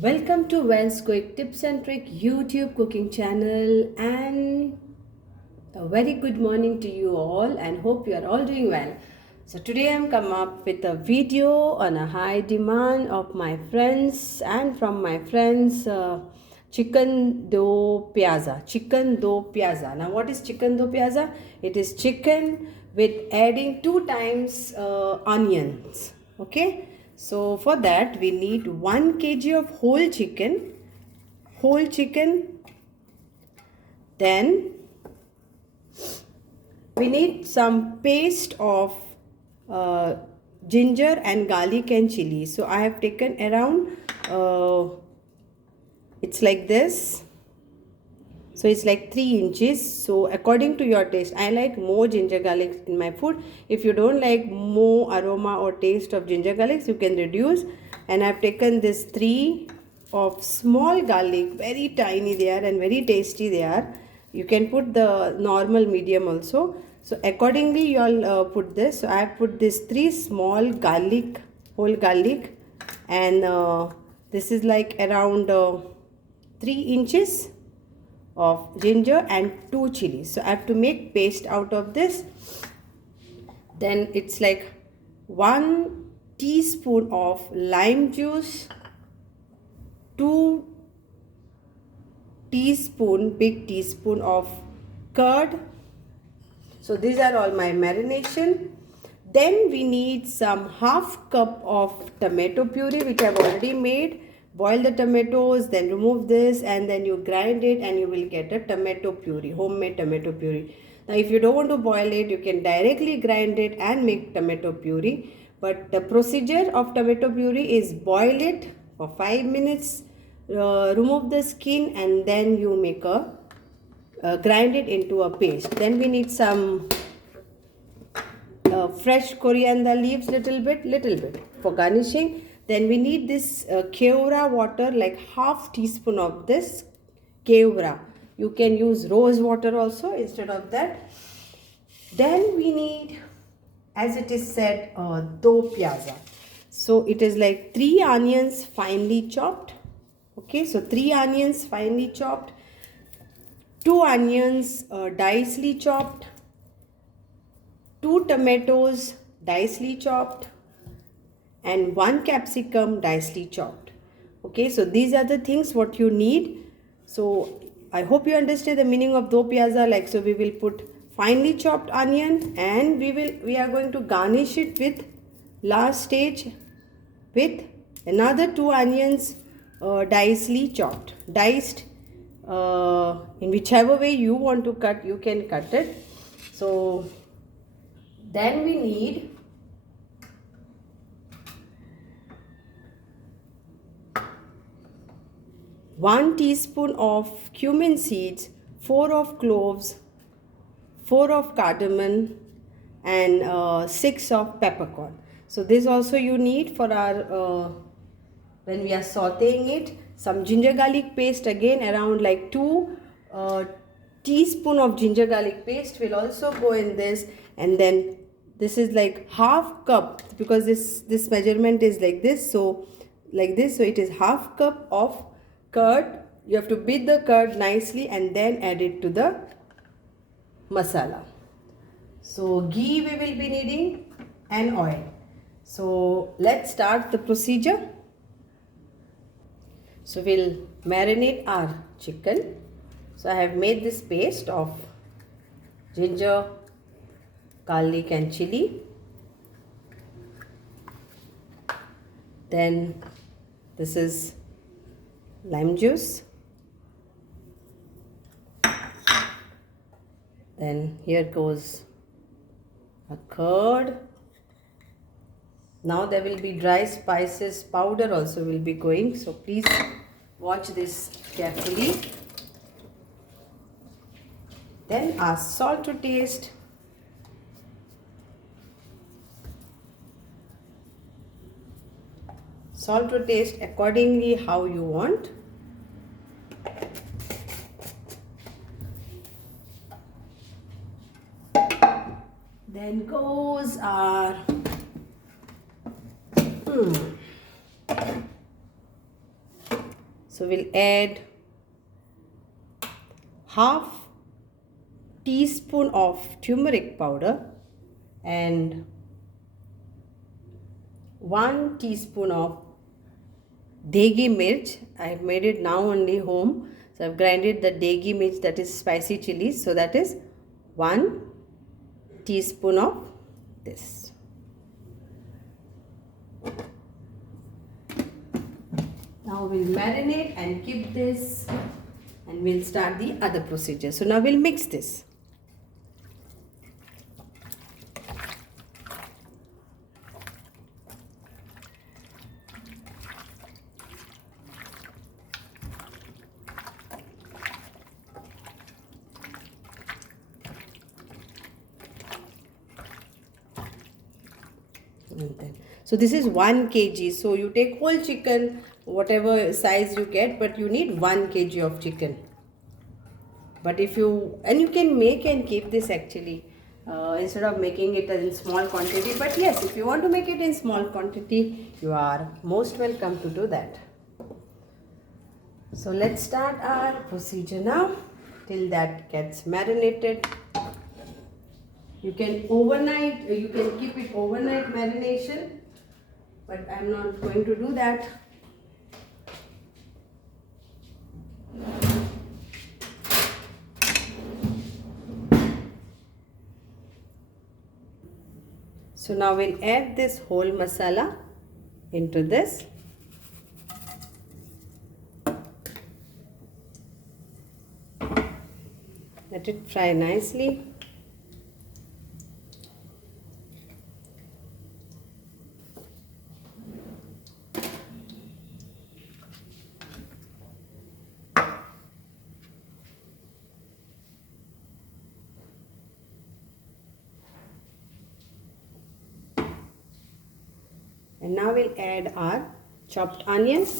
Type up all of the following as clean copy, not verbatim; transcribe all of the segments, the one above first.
Welcome to Wells Quick Tips and Trick YouTube cooking channel, and a very good morning to you all, and hope you are all doing well. So today I'm come up with a video on a high demand of my friends and from my friends, chicken do pyaza. Chicken do pyaza. Now what is chicken do pyaza? It is chicken with adding 2 times onions. Okay, so for that we need 1 kg of whole chicken. Then we need some paste of uh, ginger and garlic and chili. So I have taken around it's like this, so it's like 3 inches. So according to your taste, I like more ginger garlic in my food. If you don't like more aroma or taste of ginger garlic, you can reduce. And I've taken this 3 of small garlic, very tiny they are and very tasty they are. You can put the normal medium also. So accordingly you all put this. So I have put this 3 small garlic, whole garlic, and this is like around 3 inches of ginger and 2 chilies. So I have to make paste out of this. Then it's like 1 teaspoon of lime juice, 2 big teaspoon of curd. So these are all my marination. Then we need some half cup of tomato puree, which I've already made. Boil the tomatoes, then remove this, and then you grind it and you will get a tomato puree, homemade tomato puree. Now if you don't want to boil it, you can directly grind it and make tomato puree. But the procedure of tomato puree is boil it for 5 minutes, remove the skin, and then you make a grind it into a paste. Then we need some fresh coriander leaves, little bit for garnishing. Then we need this keura water, like half teaspoon of this keura. You can use rose water also instead of that. Then we need, as it is said, do pyaza. So it is like 3 onions finely chopped. Okay, so 3 onions finely chopped, 2 onions dicely chopped, 2 tomatoes dicely chopped, and 1 capsicum dicely chopped. Okay, so these are the things what you need. So I hope you understand the meaning of do pyaza. Like, so we will put finely chopped onion, and we are going to garnish it with last stage with another 2 onions dicely chopped, diced, in whichever way you want to cut, you can cut it. So then we need 1 teaspoon of cumin seeds, 4 of cloves, 4 of cardamom, and 6 of peppercorn. So this also you need for our when we are sauteing it. Some ginger garlic paste, again around like 2 teaspoon of ginger garlic paste will also go in this. And then this is like half cup, because this measurement is like this, so like this, so it is half cup of curd. You have to beat the curd nicely and then add it to the masala. So ghee we will be needing, and oil. So let's start the procedure. So we'll marinate our chicken. So I have made this paste of ginger, garlic and chili. Then this is lime juice. Then here goes a curd. Now there will be dry spices powder also will be going, so please watch this carefully. Then our salt to taste. Salt to taste accordingly how you want. Then goes our So we'll add half teaspoon of turmeric powder and 1 teaspoon of degi mirch. I've made it now only home. So I've grinded the degi mirch, that is spicy chilies. So that is 1 teaspoon of this. Now we'll marinate and keep this, and we'll start the other procedure. So now we'll mix this. So this is 1 kg. So you take whole chicken, whatever size you get, but you need 1 kg of chicken. But if you, and you can make and keep this actually instead of making it in small quantity. But yes, if you want to make it in small quantity, you are most welcome to do that. So let's start our procedure now till that gets marinated. You can overnight, you can keep it overnight marination, but I'm not going to do that. So now we'll add this whole masala into this. Let it fry nicely. And now we'll add our chopped onions.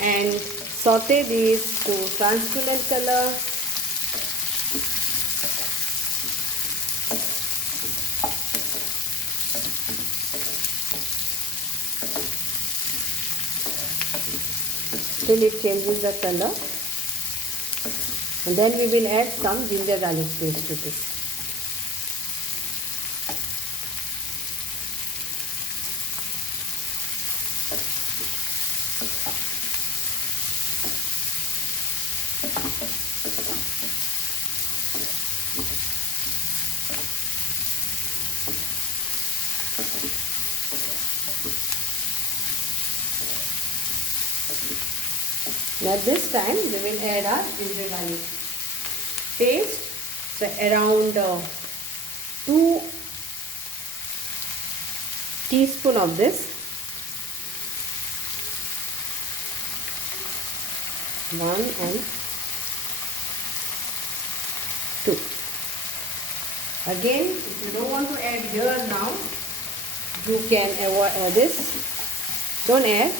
And saute these to translucent color. Till it changes the color, and then we will add some ginger garlic paste to this. Now this time we will add our ginger garlic paste. So around 2 teaspoon of this. 1 and 2. Again, if you don't want to add here now, you can avoid this. Don't add.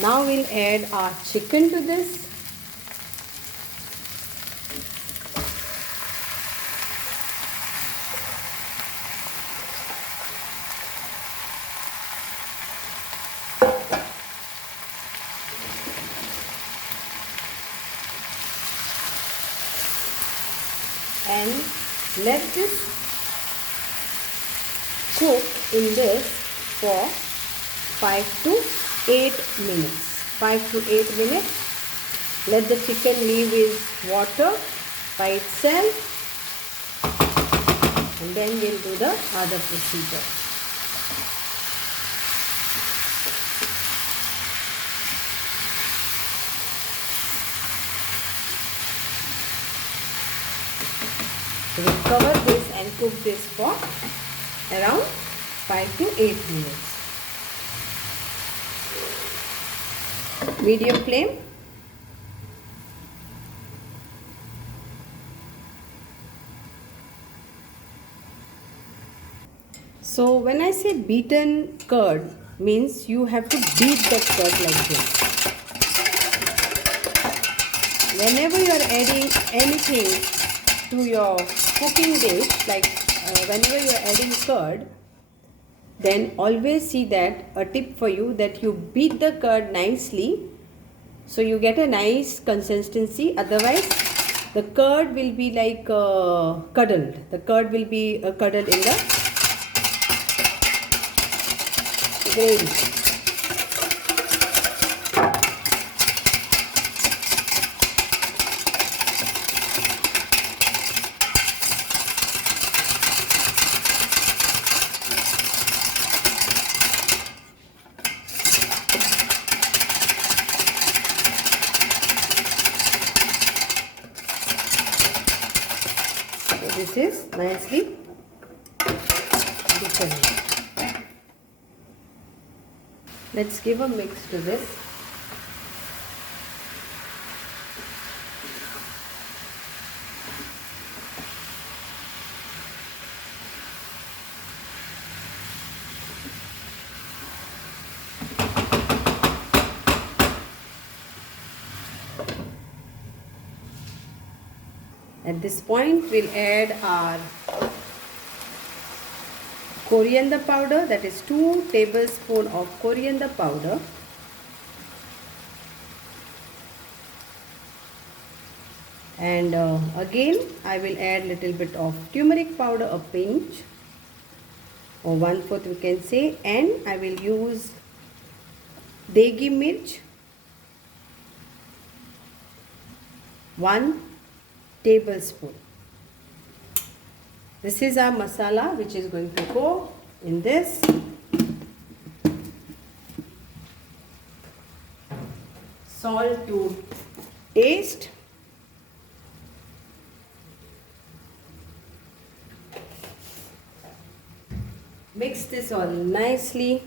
Now we'll add our chicken to this. And let this cook in this for 5 to 8 minutes. 5 to 8 minutes. Let the chicken leave its water by itself, and then we'll do the other procedure. So we'll cover this and cook this for around 5 to 8 minutes. Medium flame. So when I say beaten curd, means you have to beat the curd like this. Whenever you are adding anything to your cooking dish, like whenever you are adding curd, then always see that a tip for you, that you beat the curd nicely so you get a nice consistency. Otherwise the curd will be like cuddled. The curd will be cuddled in the gravy. This is nicely beaten. Let's give a mix to this. At this point, we'll add our coriander powder, that is 2 tablespoons of coriander powder. And again, I will add little bit of turmeric powder, a pinch, or 1/4 we can say, and I will use degi mirch, 1 tablespoon. This is our masala which is going to go in this. Salt to taste. Mix this all nicely.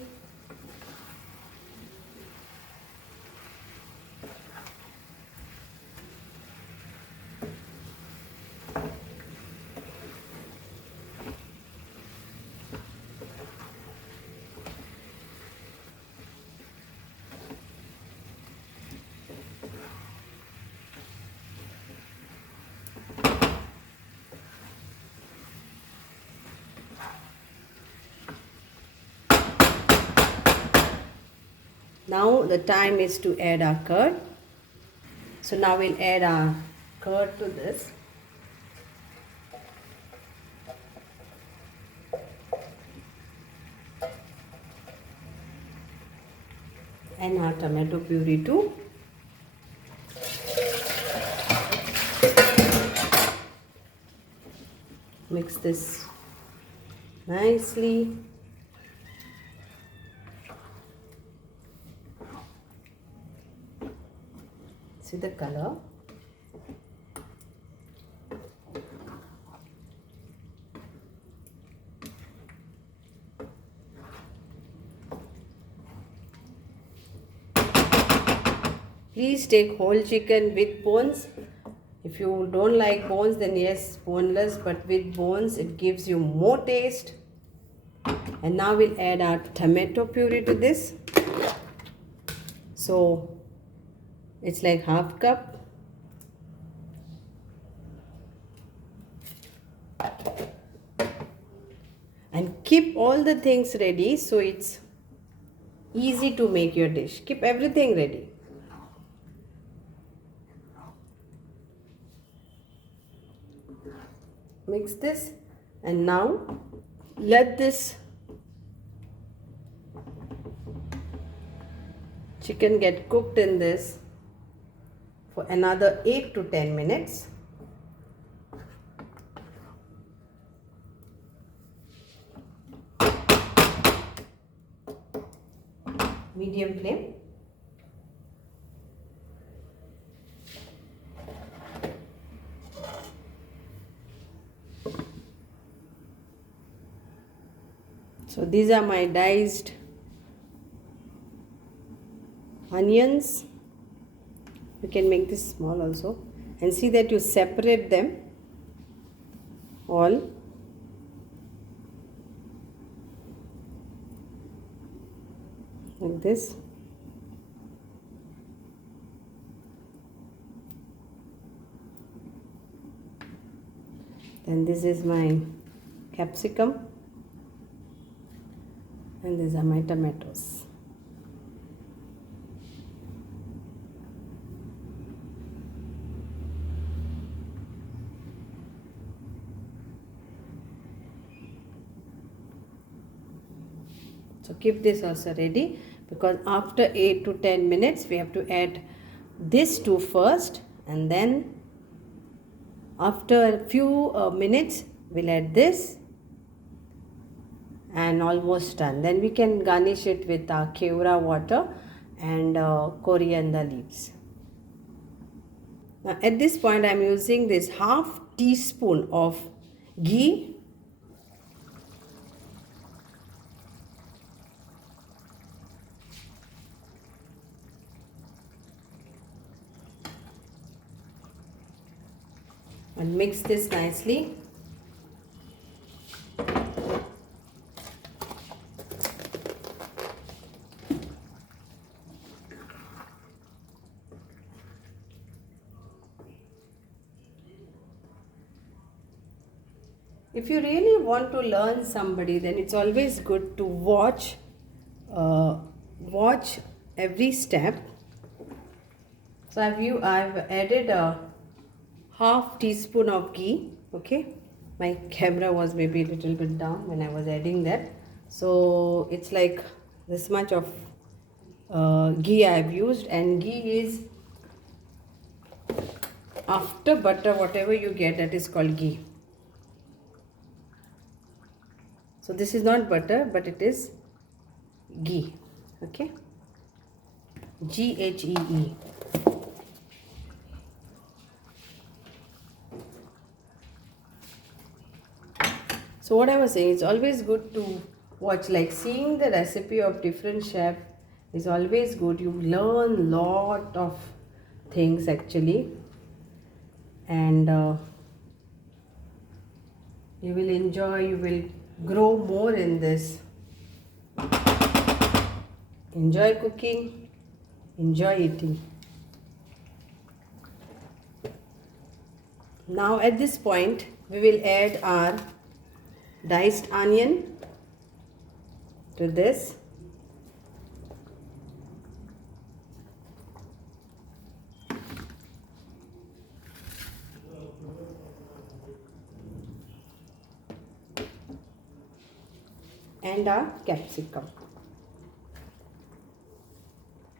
Now the time is to add our curd. So now we'll add our curd to this. And our tomato puree too. Mix this nicely. See the color. Please take whole chicken with bones. If you don't like bones, then yes, boneless, but with bones it gives you more taste. And now we'll add our tomato puree to this. So it's like 1/2 cup. And keep all the things ready so it's easy to make your dish. Keep everything ready. Mix this, and now let this chicken get cooked in this for another 8 to 10 minutes. Medium flame. So these are my diced onions. You can make this small also, and see that you separate them all. Like this. Then this is my capsicum, and these are my tomatoes. So keep this also ready, because after 8 to 10 minutes we have to add this two first, and then after a few minutes we'll add this, and almost done. Then we can garnish it with keura water and coriander leaves. Now at this point I am using this half teaspoon of ghee. And mix this nicely. If you really want to learn somebody, then it's always good to watch every step. So I've added a half teaspoon of ghee. Okay, my camera was maybe a little bit down when I was adding that, so it's like this much of ghee I've used. And ghee is after butter, whatever you get, that is called ghee. So this is not butter, but it is ghee. Okay, GHEE. So what I was saying, it's always good to watch, like seeing the recipe of different chef is always good. You learn lot of things actually, and you will enjoy, you will grow more in this. Enjoy cooking, enjoy eating. Now at this point we will add our diced onion to this. And our capsicum.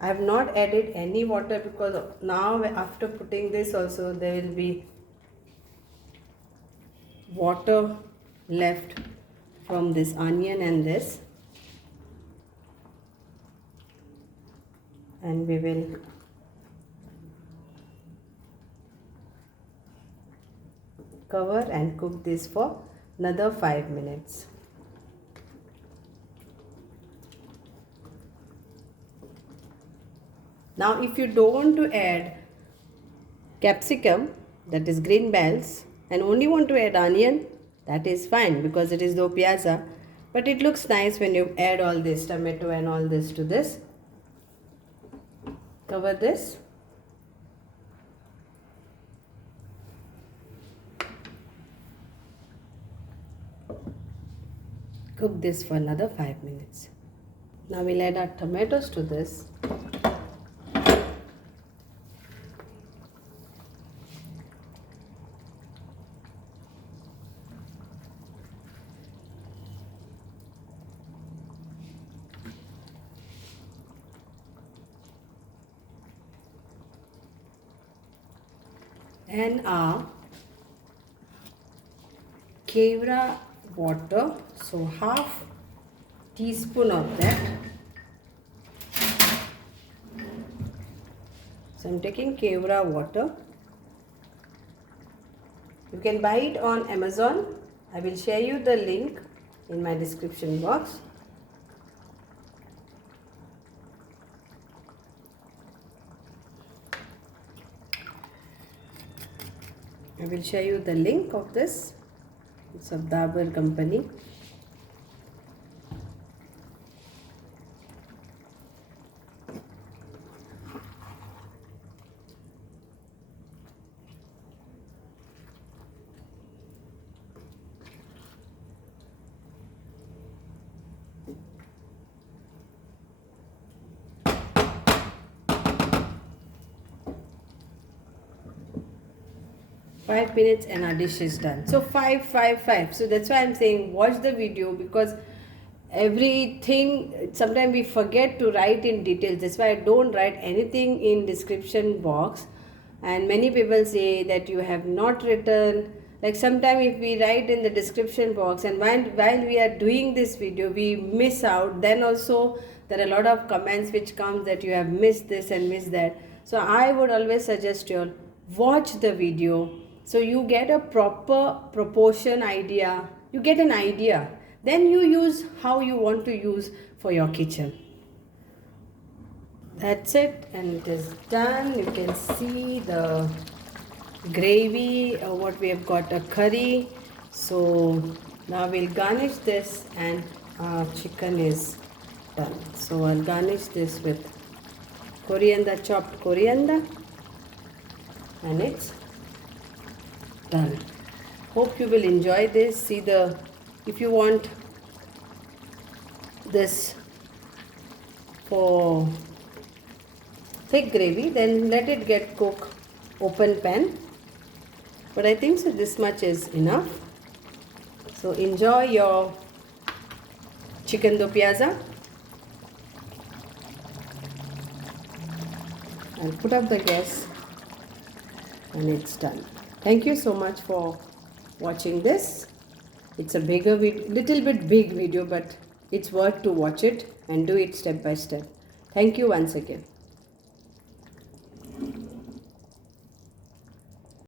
I have not added any water, because now after putting this also there will be water left from this onion and this, and we will cover and cook this for another 5 minutes. Now if you don't want to add capsicum, that is green bells, and only want to add onion, that is fine, because it is Do Pyaza. But it looks nice when you add all this tomato and all this to this. Cover this. Cook this for another 5 minutes. Now we'll add our tomatoes to this. And our keura water, so half teaspoon of that. So I'm taking keura water. You can buy it on Amazon. I will share you the link in my description box. I will share you the link of this. It's of Dhaba company. Five minutes and our dish is done. So 5, 5, 5. So that's why I'm saying watch the video, because everything, sometimes we forget to write in details. That's why I don't write anything in description box. And many people say that you have not written. Like sometimes if we write in the description box and while we are doing this video we miss out, then also there are a lot of comments which comes that you have missed this and missed that. So I would always suggest you all watch the video, so you get a proper proportion idea, you get an idea, then you use how you want to use for your kitchen. That's it, and it is done. You can see the gravy, what we have got, a curry. So now we'll garnish this, and our chicken is done. So I'll garnish this with coriander, chopped coriander, and it's done. Hope you will enjoy this. See the, if you want this for thick gravy, then let it get cooked open pan, but I think so this much is enough. So enjoy your chicken do pyaza. I'll put up the gas and it's done. Thank you so much for watching this. It's a bigger video, little bit big video, but it's worth to watch it and do it step by step. Thank you once again.